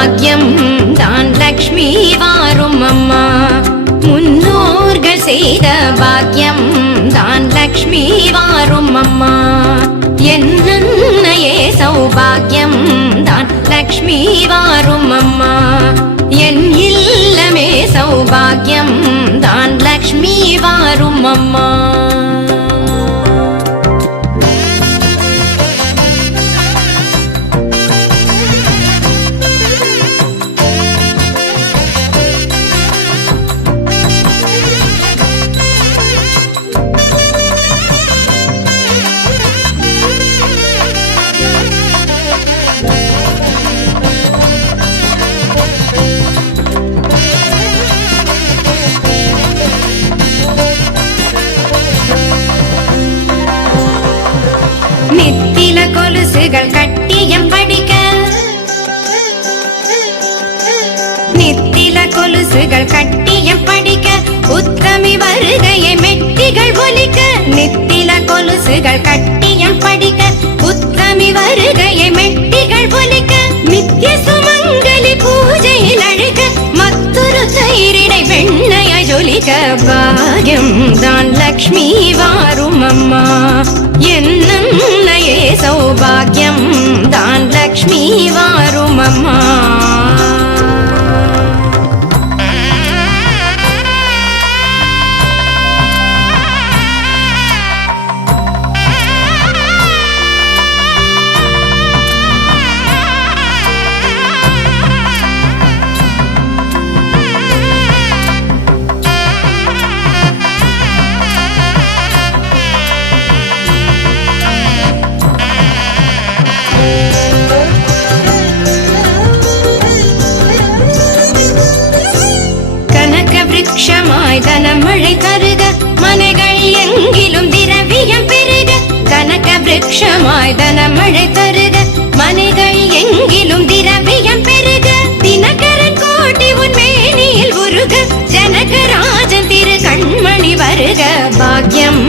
சௌபாகியம் தான் லக்ஷ்மி வாரும் அம்மா. முன்னோர்கள் செய்த பாக்கியம் தான் லக்ஷ்மி வாரும் அம்மா. என்னையே சௌபாகியம் தான் லக்ஷ்மி வாரும் அம்மா. என் இல்லமே சௌபாகியம் தான் லக்ஷ்மி வாரும் அம்மா. நித்தில கொலுசுகள் கட்டியம் படிக்க, நித்தில கொலுசுகள் கட்டியம் படிக்க, உத்தமி வருகையை மெட்டிகள் ஒலிக்க. நித்தில கொலுசுகள் கட்டியம் படிக்க, உத்தமி வருகையை மெட்டிகள் ஒலிக்க. நித்திய சுமங்கலி பூஜையில் அழுக, மற்றொரு தயிரிடை வெண்ணைய ஜொலிக்க. பாகியம் தான் லக்ஷ்மி வாரும் அம்மா. என்னையே சௌபாகியம் தான் லக்ஷ்மி வாரும் அம்மா. விருட்சமாய் தனமழை தருக, மனைகள் எங்கிலும் திரவியம் பெருக. கனக விருட்சமாய் தனமழை தருக, மனைகள் எங்கிலும் திரவியம் பெருக. தினகரன் கோட்டி உன் மேனியில் உருக, ஜனகராஜன் திரு கண்மணி வருக. பாக்கியம்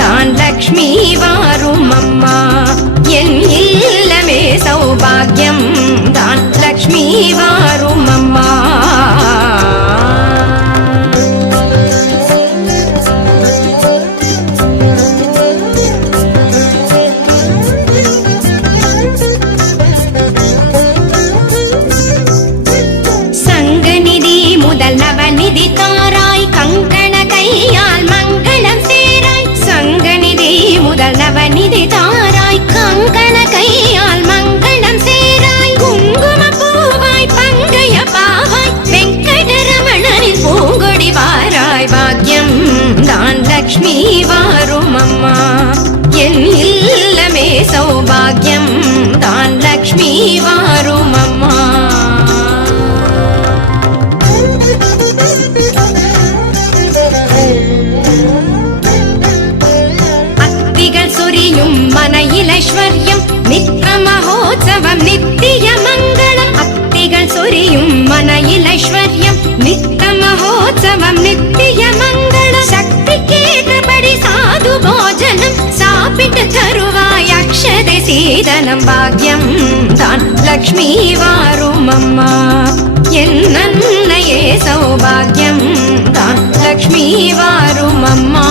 தான் லக்ஷ்மி வாரும் அம்மா. என் இல்லமே சௌபாகியம் தான் லக்ஷ்மி வாரும் அம்மா. நவநிதி தாராய் கங்கண கையால் மங்களம் சேராய். சங்கநிதி முதல் நவநிதி தாராய் கங்கண கையால் மங்களம் சேராய். குங்கும பூவாய் பங்கைய பாவாய் வெங்கடரமணனின் பூங்கொடி வாராய். பாக்கியம் தான் லக்ஷ்மி வாரும் அம்மா. என் இல்லமே சௌபாகியம் தான் லக்ஷ்மி வாரும் அம்மா. மனையில் ஐஸ்வர்யம் நித்த மகோத்சவம் நித்திய மங்களம். அத்திகள் சொரியும் மனையில் ஐஸ்வர்யம் நித்த மகோத்சவம் நித்திய மங்களம். சக்தி கேட்டபடி சாது போஜனம் சாப்பிட்டு தருவாய் அக்ஷதை சீதனம். பாக்கியம் தான் லக்ஷ்மி வாரும் அம்மா. என்னையே சௌபாகியம் தான் லக்ஷ்மி வாரும் அம்மா.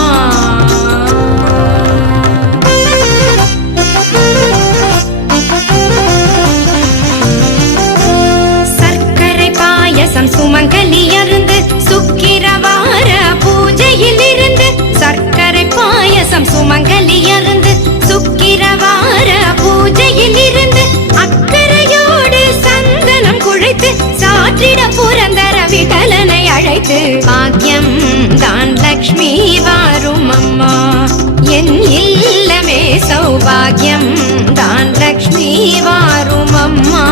சுமங்கலி அருந்து சுக்கிரவார பூஜையில் இருந்து. சர்க்கரை பாயசம் சுமங்கலி அருந்து சுக்கிரவார பூஜையில் இருந்து. அக்கறையோடு சந்தனம் குழைத்து சாற்றிட புரந்தர விட்டலனை அழைத்து. பாக்கியம் தான் லக்ஷ்மி வாரும் அம்மா. என் இல்லமே சௌபாகியம் தான் லக்ஷ்மி வாரும் அம்மா.